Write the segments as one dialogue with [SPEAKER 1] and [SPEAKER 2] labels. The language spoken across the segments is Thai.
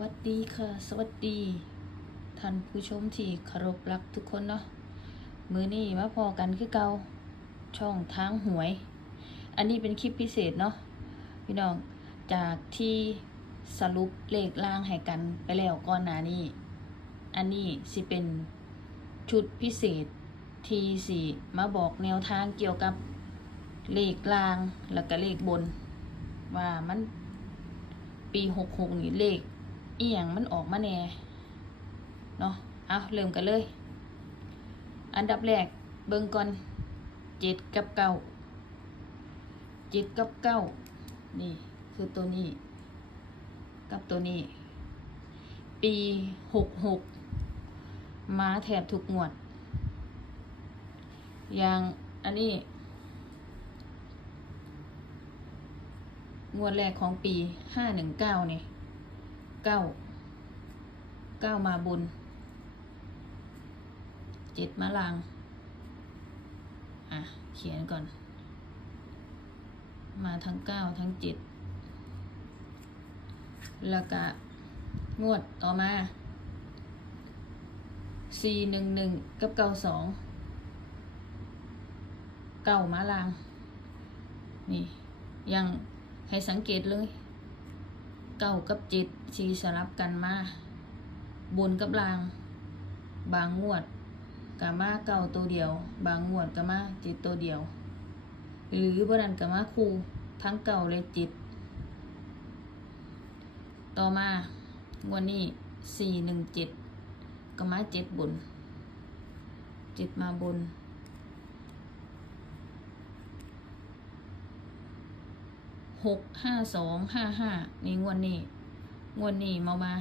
[SPEAKER 1] วัสดีค่ะ สวัสดี ท่านผู้ชมที่เคารพรักทุกคนเนาะมือนี้มาพอกันคือเกาช่องทางหวย อันนี้เป็นคลิปพิเศษเนาะพี่น้องจากที่สรุปเลขล่างให้กันไปแล้วก่อนหน้านี้ อันนี้สิเป็นชุดพิเศษทีสี่มาบอกแนวทางเกี่ยวกับเลขล่างแล้วก็เลขบน ว่ามันปีหกหกนี่เลข อีหยังมันออกมาแน่เนาะเอาเริ่มกันเลย อันดับแรกเบิ่งก่อนเจ็ดกับเก้าเจ็ดกับเก้านี่คือตัวนี้ กับตัวนี้ ปีหกหกมาแถบทุกงวด อย่างอันนี้ งวดแรกของปีห้าหนึ่งเก้านี่ เก้าเก้ามาบนเจ็ดมาลาง อะ เขียนก่อน มาทั้งเก้าทั้งเจ็ดแล้วก็งวดต่อมาสี่หนึ่งหนึ่งกับเก้าสองเก้ามาลาง นี่ ยังให้สังเกตเลย เก้ากับเจ็ดสีสลับกันมา บนกับลาง บางงวดกามาเก้าตัวเดียว บางงวดกามาเจ็ดตัวเดียว หรือบนันกามาคู่ทั้งเก้าและเจ็ดต่อมางวดนี้สี่หนึ่งเจ็ดกามาเจ็ดบนเจ็ดมาบน หกห้าสองห้าห้านี่งวดนี้งวดนี้มามา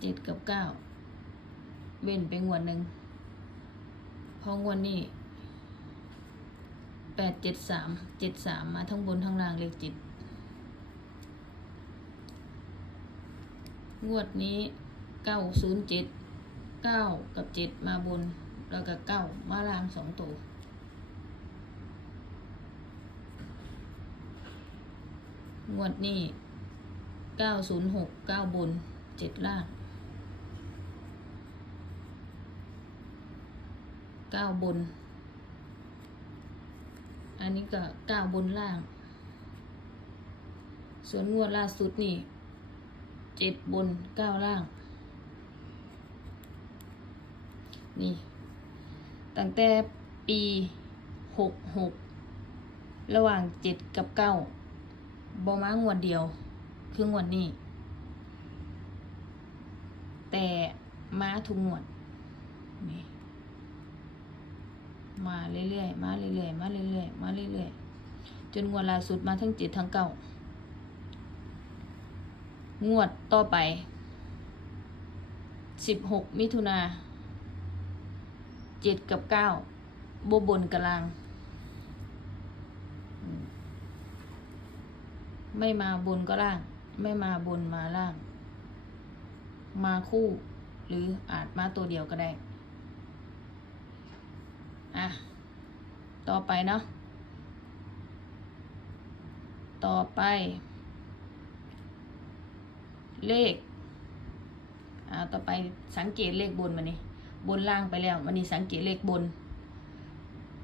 [SPEAKER 1] เจ็ดกับเก้าเว้นไปงวดหนึ่งพองวดนี้แปดเจ็ดสามเจ็ดสามมาทั้งบนทั้งล่างเลขจิตงวดนี้เก้าศูนย์เจ็ดเก้ากับเจ็ดมาบน แล้วก็เก้ามาล่างสองตัว งวดนี้เก้าศูนย์หกเก้าบนเจ็ดล่างเก้าบน อันนี้ก็เก้าบนล่าง ส่วนงวดล่าสุดนี่เจ็ดบนเก้าล่าง นี่ ตั้งแต่ปีหกหกระหว่างเจ็ดกับเก้า บอมางวดเดียว คืองวดนี้ แต่มาทุกงวดนี่มาเรื่อยๆ มาเรื่อยๆ มาเรื่อยๆ มาเรื่อยๆ จนงวดล่าสุดมาทั้งเจ็ดทั้งเก้างวดต่อไปสิบหกมิถุนาเจ็ดกับเก้าบบนกลาง ไม่มาบนก็ล่าง ไม่มาบนมาล่าง มาคู่ หรืออาจมาตัวเดียวก็ได้ อะ ต่อไปเนาะ ต่อไป เลข อ่า ต่อไปสังเกตเลขบนมานี่บนล่างไปแล้วมันนี่สังเกตเลขบน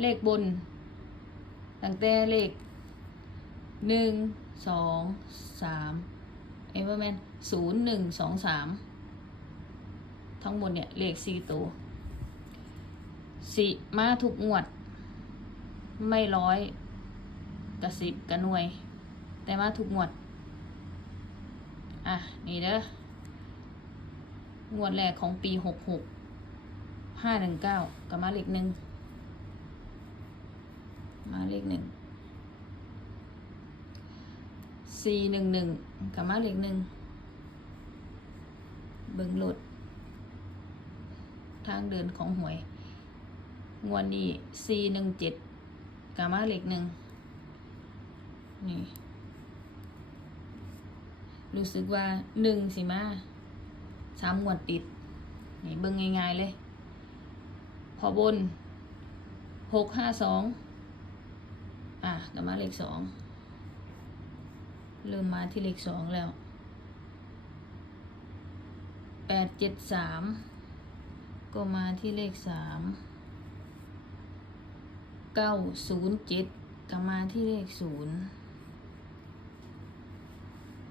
[SPEAKER 1] เลขบน ตั้งแต่เลขหนึ่ง สองสามเอเวอร์แมนศูนย์หนึ่งสองสามทั้งหมดเนี่ย เลขสี่ตัวสี่มาถูกงวด ไม่ร้อยกับสิบกับหน่วย แต่มาถูกงวด อะ นี่เด้องวดแรกของปีหกหกห้าหนึ่งเก้ากับมาเลขหนึ่งมาเลขหนึ่ง สี่หนึ่งหนึ่งกับมาเลขหนึ่งเบิงหลดทางเดินของหวย งวดนี้สี่หนึ่งเจ็ดกับมาเลขหนึ่งนี่รู้สึกว่าหนึ่งสิมาสามงวดติด นี่เบิ่งง่ายๆเลย พอบนหกห้าสองอะกับมาเลขสอง เริ่มมาที่เลขสองแล้วแปดเจ็ดสามก็มาที่เลขสามเก้าศูนย์เจ็ดก็มาที่เลขศูนย์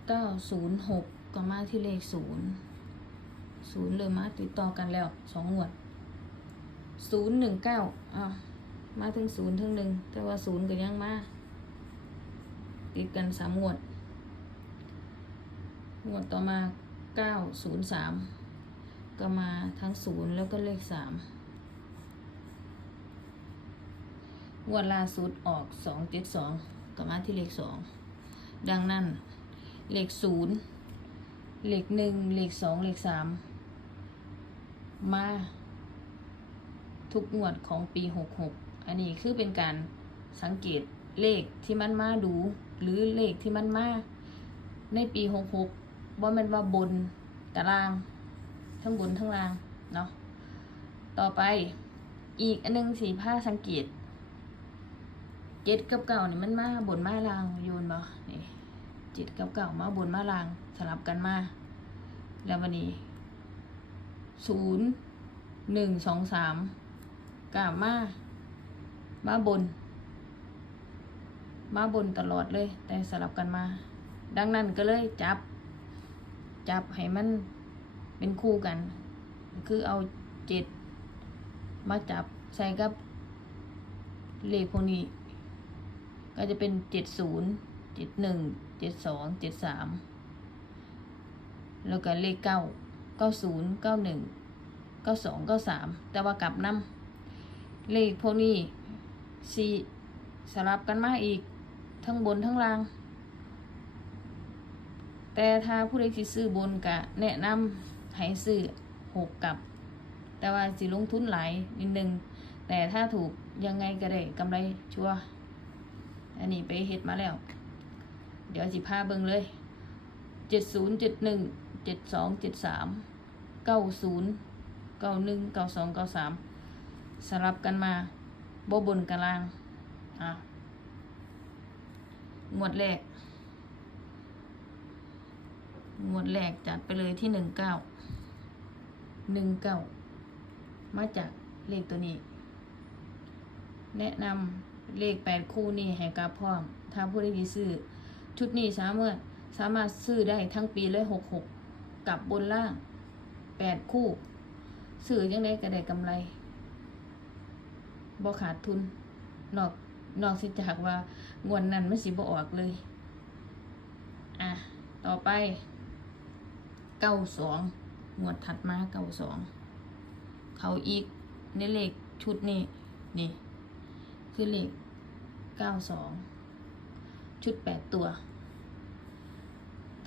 [SPEAKER 1] เก้าศูนย์หกก็มาที่เลขศูนย์ศูนย์เลยมาติดต่อกันแล้วสองงวดศูนย์หนึ่งเก้าอะมาถึงศูนย์ถึงหนึ่งแต่ว่าศูนย์ก็ยังมาติดกันสามงวด งวดต่อมาเก้าศูนย์สามก็มาทั้งศูนย์แล้วก็เลขสามงวดล่าสุดออกสองเจ็ดสองก็มาที่เลขสองดังนั้นเลขศูนย์เลขหนึ่งเลขสองเลขสามมาทุกงวดของปีหกหกอันนี้คือเป็นการสังเกตเลขที่มันมาดู หรือเลขที่มันมาในปีหกหก ว่ามันว่าบนตาราง ทั้งบนทั้งล่างเนาะต่อไปอีกอันหนึงสีผ้าสังเกตเจ็ดกับเก่านี่มันมาบนมาล่างโยนบ่นี่เจ็ดกับเก่ามาบนมาล่างสลับกันมา แล้ววันนี้ศูนย์หนึ่งสองสามกามา มาบน มาบนตลอดเลย แต่สลับกันมา ดังนั้นก็เลยจับ จับให้มันเป็นคู่กัน คือเอาเจ็ดมาจับใส่กับเลขพวกนี้ ก็จะเป็นเจ็ดศูนย์เจ็ดหนึ่งเจ็ดสองเจ็ดสามแล้วก็เลขเก้าเก้าศูนย์เก้าหนึ่งเก้าสองเก้าสามแต่ว่ากลับน้ำเลขพวกนี้สี่สลับกันมาอีก ทั้งบนทั้งล่าง แต่ถ้าผู้ใดสิซื้อบนกะแนะนำให้ซื้อหกกับ แต่ว่าสิลงทุนหลายนิดนึง แต่ถ้าถูกยังไงก็ได้กำไรชัวร์อันนี้ไปเฮ็ดมาแล้ว เดี๋ยวสิพาเบิ่งเลยเจ็ดศูนย์เจ็ดหนึ่งเจ็ดสองเจ็ดสามเก้าศูนย์เก้าหนึ่งเก้าสองเก้าสามสลับกันมาบ่บนกันล่างอะงวดแรก งวดแรกจัดไปเลยที่หนึ่งเก้าหนึ่งเก้ามาจากเลขตัวนี้ แนะนำเลขแปดคู่นี้ให้กับพร้อม ถ้าผู้ใดที่ซื้อ ชุดนี้สามารถสามารถซื้อได้ทั้งปีเลยหกหกกับบนล่างแปดคู่ ซื้อยังไงก็ได้กำไรบ่ขาดทุน นอกนอกสิจากว่างวดนั้นมันสิบ่ออกเลย อะ ต่อไป เก้าสองงวดถัดมาเก้าสองเขาอีกในเลขชุดนี้นี่ คือเลขเก้าสองชุดแปดตัว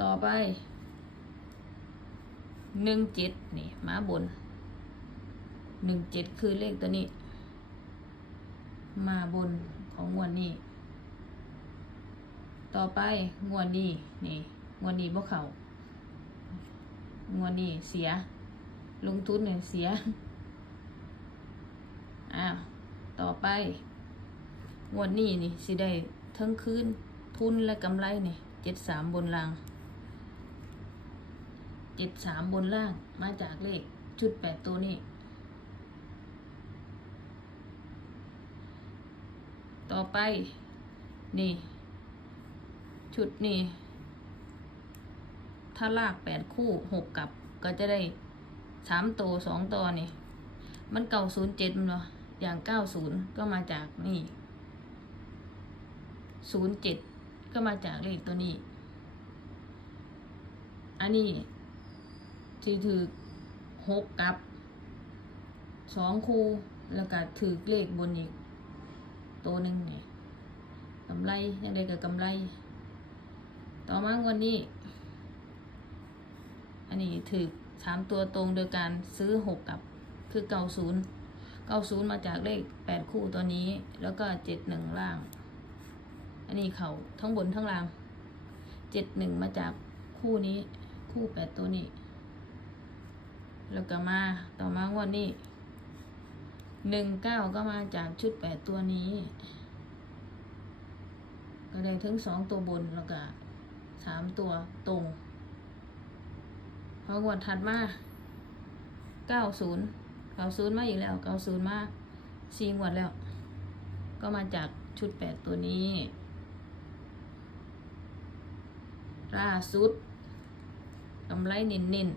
[SPEAKER 1] ต่อไปหนึ่งเจ็ดนี่มาบนหนึ่งเจ็ดคือเลขตัวนี้ มาบนของงวดนี้ ต่อไปงวดนี้นี่งวดนี้พวกเขา งวดนี้เสีย ลงทุนเนี่ยเสีย อ้าว ต่อไป งวดนี้นี่สิได้ทั้งคืนทุนและกำไรเนี่ยเจ็ดสามบนล่างเจ็ดสามบนล่างมาจากเลขชุดแปดตัวนี้ต่อไป นี่ ชุดนี้ ถ้าลากแปดคู่หกกับ ก็จะได้สามตัวสองตัวนี่ มันเก่าศูนย์เจ็ดมันเนาะอย่างเก้าศูนย์ก็มาจากนี่ศูนย์เจ็ดก็มาจากเลขตัวนี้ อันนี้ที่ถือหกกับสองคู่แล้วก็ถือเลขบนอีก ตัวหนึ่งนี่กำไรยังได้กับกำไร ต่อมางวันนี้ นนี้ถือสามตัวตรงโดยการซื้อหกกับคือเก้าศูนย์เก้าศูนย์มาจากเลขแปดคู่ตัวนี้ แล้วก็เจ็ดหนึ่งล่าง อันนี้เขาทั้งบนทั้งล่างเจ็ดหนึ่งมาจากคู่นี้คู่แปดตัวนี้ แล้วก็มาต่อมางวันนี้หนึ่งเก้าก็มาจากชุดแปดตัวนี้ ก็ได้ถึงสองตัวบนแล้วก็สามตัวตรง พองวดถัดมาเก้าศูนย์เก้าศูนย์มาอีกแล้วเก้าศูนย์มาสี่งวดแล้ว ก็มาจากชุดแปดตัวนี้ล่าสุดกำไรเน้น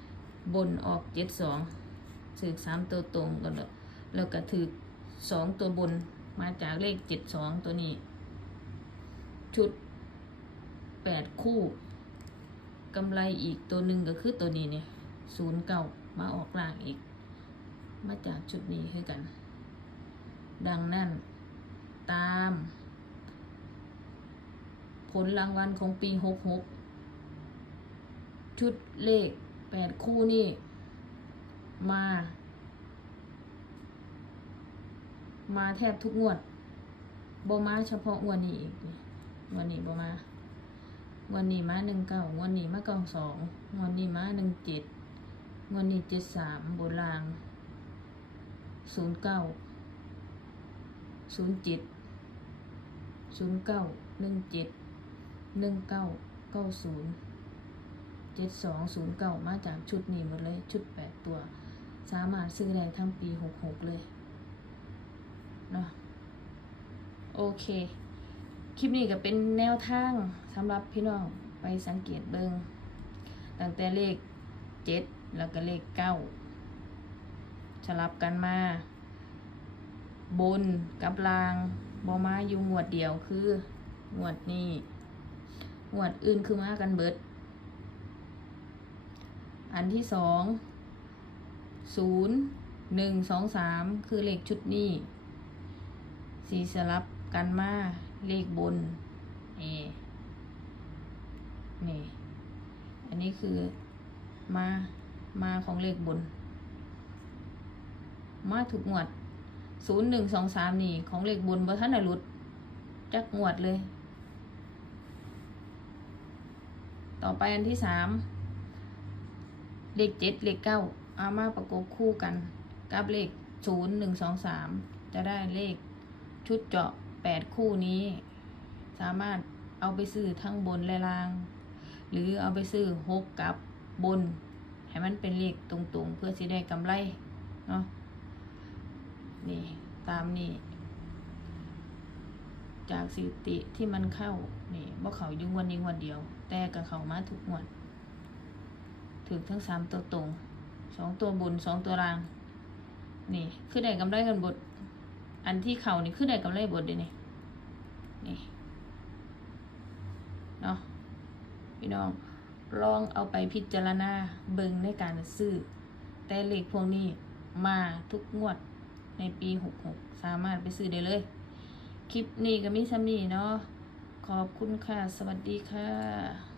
[SPEAKER 1] ๆ บนออกเจ็ดสองถือสามตัวตรงกันแล้วแล้วก็ถือสองตัวบนมาจากเลขเจ็ดสองตัวนี้ ชุดแปดคู่ กำไรอีกตัวหนึ่งก็คือตัวนี้เนี่ยศูนย์เก้ามาออกล่างอีก มาจากชุดนี้คือกัน ดังนั้น ตาม ผลรางวัลของปีหกหกชุดเลขแปดคู่นี่มา มาแทบทุกงวดบ่มาเฉพาะงวดนี้อีกงวันนี้บ่มา วันนี้มาหนึ่งเก้างวันนี้มาเก้าสองวันนี้มาหนึ่งเจ็ดวันนี้เจ็ดสามโบราณศูนย์เก้าศูนย์เจ็ดศูนย์เก้าหนึ่งเจ็ดหนึ่งเก้าเก้าศูนย์เจ็ดสองศูนย์เก้ามาจากชุดนี้หมดเลย ชุดแปดตัว สามารถซื้อได้ทั้งปีหกหกเลย เนาะโอเค คลิปนี้ก็เป็นแนวทางสำหรับพี่น้องไปสังเกตเบิงตั้งแต่เลขเจ็ดแล้วก็เลขเก้าสลับกันมา บนกับลางบอมาอยู่งวดเดียวคืองวดนี้งวดอื่นคือมากันเบิด อันที่สองศูนย์หนึ่งสองสามคือเลขชุดนี้สีสลับกันมา เลขบน นี่ นี่ อันนี้คือมา มาของเลขบน มาถูกงวดศูนย์หนึ่งสองสามนี่ ของเลขบนบ่ท่านได้หลุดจักงวดเลย ต่อไปอันที่สาม เลขเจ็ดเลขเก้าเอามาประกบคู่กัน กับเลขศูนย์หนึ่งสองสามจะได้เลขชุดเจาะ แปดคู่นี้ สามารถเอาไปซื้อทั้งบนและล่าง หรือเอาไปซื้อหกกับบน ให้มันเป็นเลขตรงๆ เพื่อสิได้กำไรเนาะนี่ตามนี่จากสิติที่มันเข้านี่บ่เขายุ่งวันนี้วันเดียว แต่กับเขามาทุกงวดถึงทั้งสามตัวตรงสองตัวบนสองตัวล่าง นี่คือได้กำไรกันบด อันที่เขานี่คือได้กำไรบดเลยนี่นี่เนาะพี่น้องลองเอาไปพิจารณาเบิงในการซื้อ แต่เลขพวกนี้มาทุกงวดในปีหกหกสามารถไปซื้อได้เลย คลิปนี้ก็มีซ้ำนี้เนาะขอบคุณค่ะ สวัสดีค่ะ